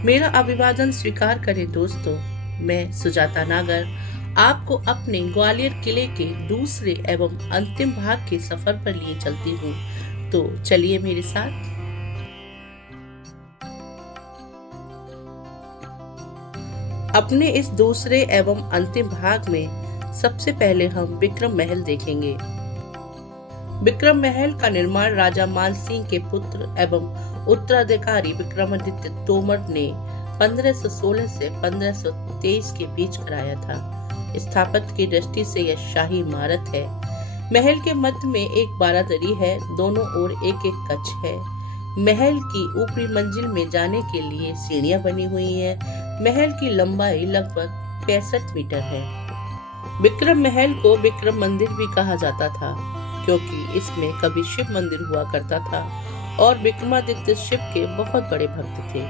मेरा अभिवादन स्वीकार करें दोस्तों। मैं सुजाता नागर आपको अपने ग्वालियर किले के दूसरे एवं अंतिम भाग के सफर पर लिए चलती हूँ। तो चलिए मेरे साथ। अपने इस दूसरे एवं अंतिम भाग में सबसे पहले हम विक्रम महल देखेंगे। विक्रम महल का निर्माण राजा मान सिंह के पुत्र एवं उत्तराधिकारी विक्रमादित्य तोमर ने 1516 से 1523 के बीच कराया था। स्थापत्य की दृष्टि से यह शाही इमारत है। महल के मध्य में एक बारादरी है, दोनों ओर एक एक कक्ष है। महल की ऊपरी मंजिल में जाने के लिए सीढ़ियां बनी हुई हैं। महल की लंबाई लगभग 65 मीटर है। विक्रम महल को विक्रम मंदिर भी कहा जाता था, क्योंकि इसमें कभी शिव मंदिर हुआ करता था और विक्रमादित्य शिव के बहुत बड़े भक्त थे।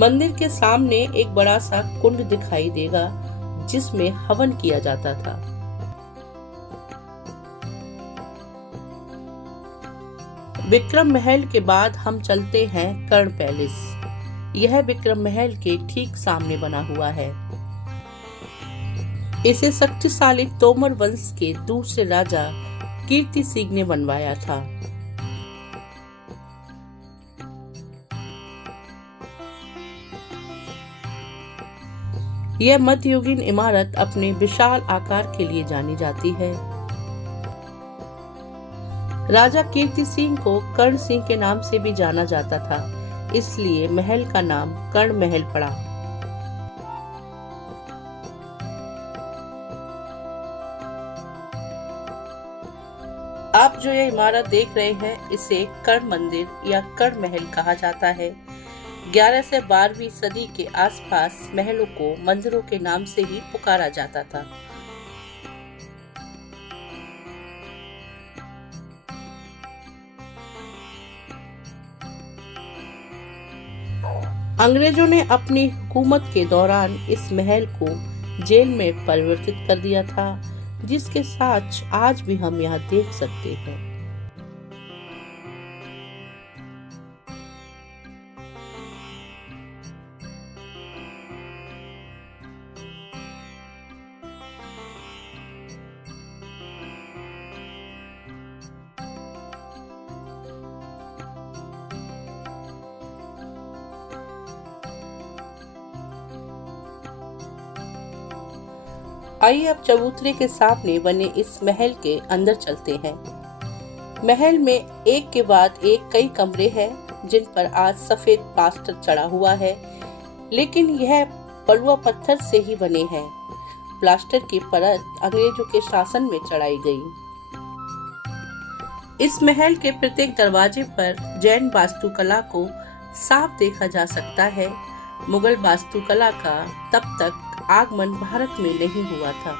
मंदिर के सामने एक बड़ा सा कुंड दिखाई देगा, जिसमें हवन किया जाता था। विक्रम महल के बाद हम चलते हैं कर्ण पैलेस। यह विक्रम महल के ठीक सामने बना हुआ है। इसे शक्तिशाली तोमर वंश के दूसरे राजा कीर्ति सिंह ने बनवाया था। यह मध्ययुगीन इमारत अपने विशाल आकार के लिए जानी जाती है। राजा कीर्ति सिंह को कर्ण सिंह के नाम से भी जाना जाता था, इसलिए महल का नाम कर्ण महल पड़ा। आप जो ये इमारत देख रहे हैं, इसे कर्ण मंदिर या कर्ण महल कहा जाता है। 11 से 12वीं सदी के आसपास महलों को मंदिरों के नाम से ही पुकारा जाता था। अंग्रेजों ने अपनी हुकूमत के दौरान इस महल को जेल में परिवर्तित कर दिया था, जिसके साथ आज भी हम यहाँ देख सकते हैं। आइए अब चबूतरे के सामने बने इस महल के अंदर चलते हैं। महल में एक के बाद एक कई कमरे हैं, जिन पर आज सफेद प्लास्टर चढ़ा हुआ है, लेकिन यह पलुआ पत्थर से ही बने हैं। प्लास्टर की परत अंग्रेजों के शासन में चढ़ाई गई। इस महल के प्रत्येक दरवाजे पर जैन वास्तुकला को साफ देखा जा सकता है। मुगल वास्तुकला का तब तक आगमन भारत में नहीं हुआ था।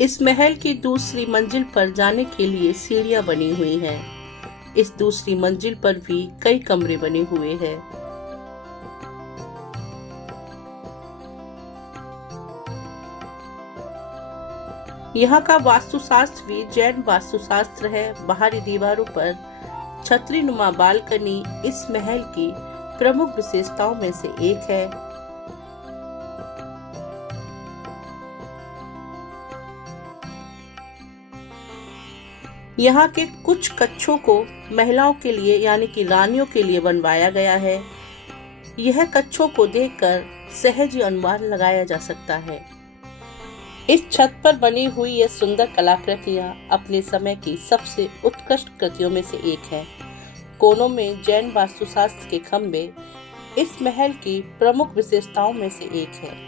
इस महल की दूसरी मंजिल पर जाने के लिए सीढ़ियां बनी हुई हैं। इस दूसरी मंजिल पर भी कई कमरे बने हुए हैं। यहाँ का वास्तुशास्त्र भी जैन वास्तुशास्त्र है। बाहरी दीवारों पर छतरी नुमा बालकनी इस महल की प्रमुख विशेषताओं में से एक है। यहाँ के कुछ कक्षों को महिलाओं के लिए यानी कि रानियों के लिए बनवाया गया है। यह कक्षों को देखकर सहज ही अनुमान लगाया जा सकता है। इस छत पर बनी हुई यह सुंदर कलाकृतियां अपने समय की सबसे उत्कृष्ट कृतियों में से एक है। कोनों में जैन वास्तुशास्त्र के खंभे इस महल की प्रमुख विशेषताओं में से एक है।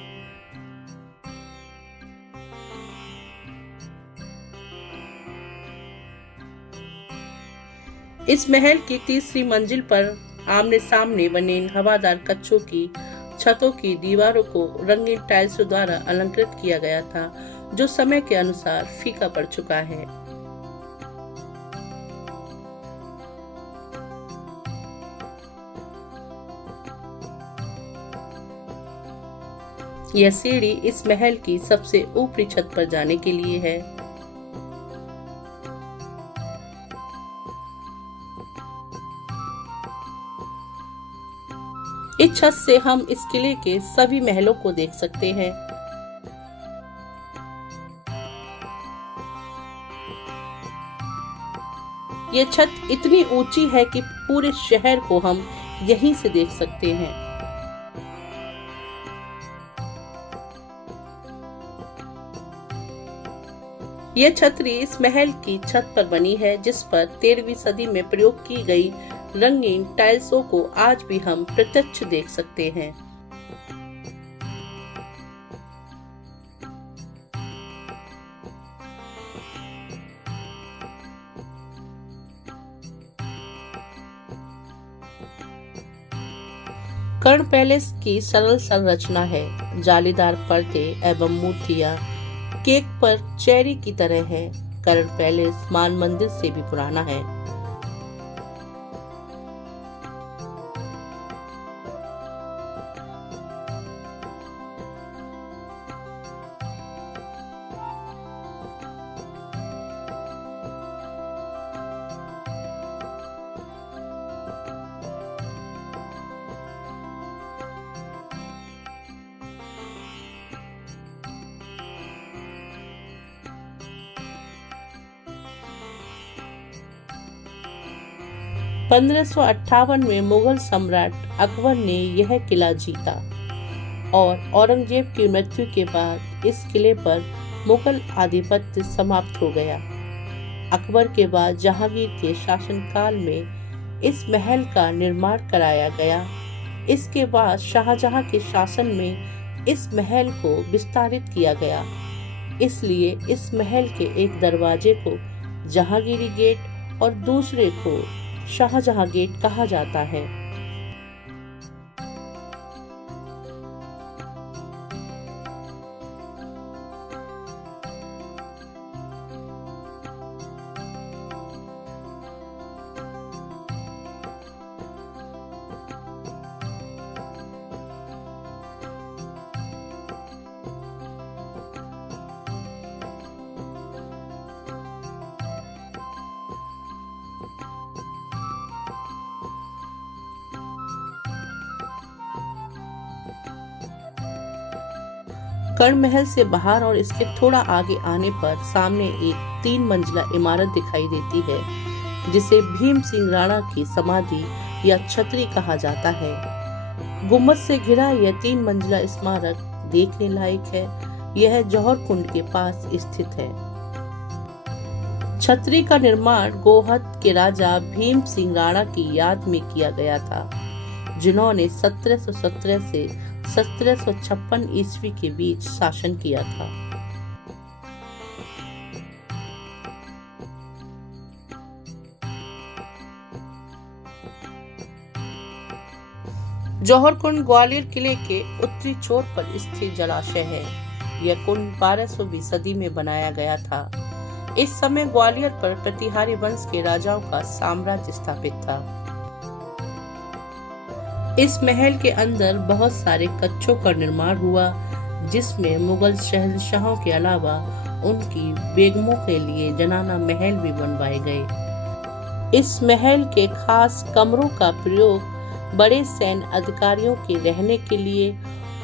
इस महल की तीसरी मंजिल पर आमने सामने बने इन हवादार कच्छों की छतों की दीवारों को रंगीन टाइल्सों द्वारा अलंकृत किया गया था, जो समय के अनुसार फीका पड़ चुका है। यह सीढ़ी इस महल की सबसे ऊपरी छत पर जाने के लिए है। इस छत से हम इस किले के सभी महलों को देख सकते हैं। यह छत इतनी ऊंची है कि पूरे शहर को हम यहीं से देख सकते हैं। यह छतरी इस महल की छत पर बनी है, जिस पर 13वीं सदी में प्रयोग की गई रंगीन टाइल्सों को आज भी हम प्रत्यक्ष देख सकते हैं। कर्ण पैलेस की सरल संरचना है। जालीदार पर्दे एवं मूर्तियां केक पर चेरी की तरह है। कर्ण पैलेस मान मंदिर से भी पुराना है। (1558) में मुगल सम्राट अकबर ने यह किला जीता और औरंगजेब की मृत्यु के बाद इस किले पर मुगल आधिपत्य समाप्त हो गया। अकबर के बाद जहांगीर के शासनकाल में इस महल का निर्माण कराया गया। इसके बाद शाहजहां के शासन में इस महल को विस्तारित किया गया। इसलिए इस महल के एक दरवाजे को जहांगीरी गेट और दूसरे को शाहजहां गेट कहा जाता है। कर्ण महल से बाहर और इसके थोड़ा आगे आने पर सामने एक 3 मंजिला इमारत दिखाई देती है, जिसे भीम सिंह राणा की समाधि या छतरी कहा जाता है। गुम्बद से घिरा यह 3 मंजिला स्मारक देखने लायक है। यह जौहर कुंड के पास स्थित है। छतरी का निर्माण गोहद के राजा भीम सिंह राणा की याद में किया गया था, जिन्होंने 1717 से 1756 ईस्वी के बीच शासन किया था। जौहर कुंड ग्वालियर किले के उत्तरी छोर पर स्थित जलाशय है। यह कुंड 1200वीं सदी में बनाया गया था। इस समय ग्वालियर पर प्रतिहारी वंश के राजाओं का साम्राज्य स्थापित था। इस महल के अंदर बहुत सारे कच्छों का निर्माण हुआ, जिसमें मुगल शहंशाहों के अलावा उनकी बेगमों के लिए जनाना महल भी बनवाए गए। इस महल के खास कमरों का प्रयोग बड़े सैन्य अधिकारियों के रहने के लिए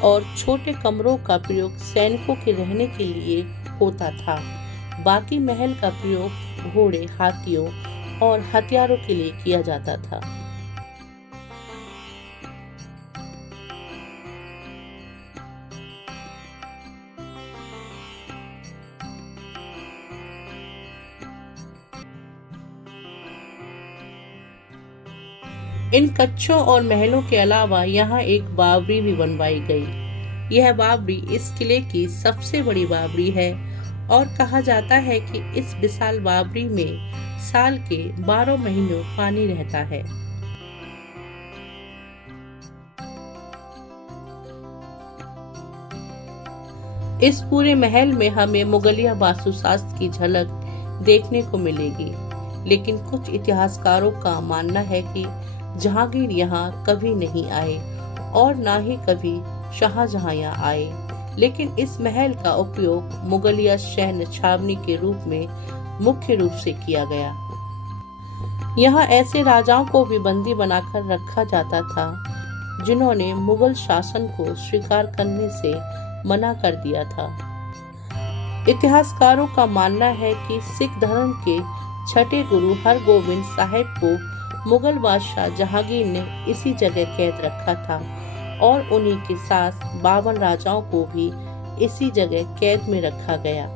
और छोटे कमरों का प्रयोग सैनिकों के रहने के लिए होता था। बाकी महल का प्रयोग घोड़े, हाथियों और हथियारों के लिए किया जाता था। इन कच्छों और महलों के अलावा यहाँ एक बावड़ी भी बनवाई गई। यह बावड़ी इस किले की सबसे बड़ी बावड़ी है और कहा जाता है कि इस विशाल बावड़ी में साल के 12 महीनों पानी रहता है। इस पूरे महल में हमें मुगलिया वास्तुशास्त्र की झलक देखने को मिलेगी, लेकिन कुछ इतिहासकारों का मानना है कि जहांगीर यहाँ कभी नहीं आए और ना ही कभी शाहजहां यहाँ आए, लेकिन इस महल का उपयोग मुगलिया सैन्य छावनी के रूप में मुख्य रूप से किया गया। यहाँ ऐसे राजाओं को भी बंदी बनाकर रखा जाता था जिन्होंने मुगल शासन को स्वीकार करने से मना कर दिया था। इतिहासकारों का मानना है कि सिख धर्म के छठे गुरु हरगोबिंद साहिब को मुगल बादशाह जहांगीर ने इसी जगह कैद रखा था और उन्हीं के साथ 52 राजाओं को भी इसी जगह कैद में रखा गया।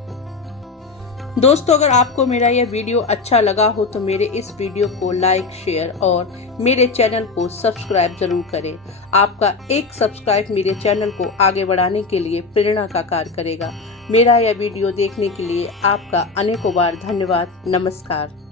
दोस्तों, अगर आपको मेरा यह वीडियो अच्छा लगा हो तो मेरे इस वीडियो को लाइक, शेयर और मेरे चैनल को सब्सक्राइब जरूर करें। आपका एक सब्सक्राइब मेरे चैनल को आगे बढ़ाने के लिए प्रेरणा का कार्य करेगा। मेरा यह वीडियो देखने के लिए आपका अनेकों बार धन्यवाद। नमस्कार।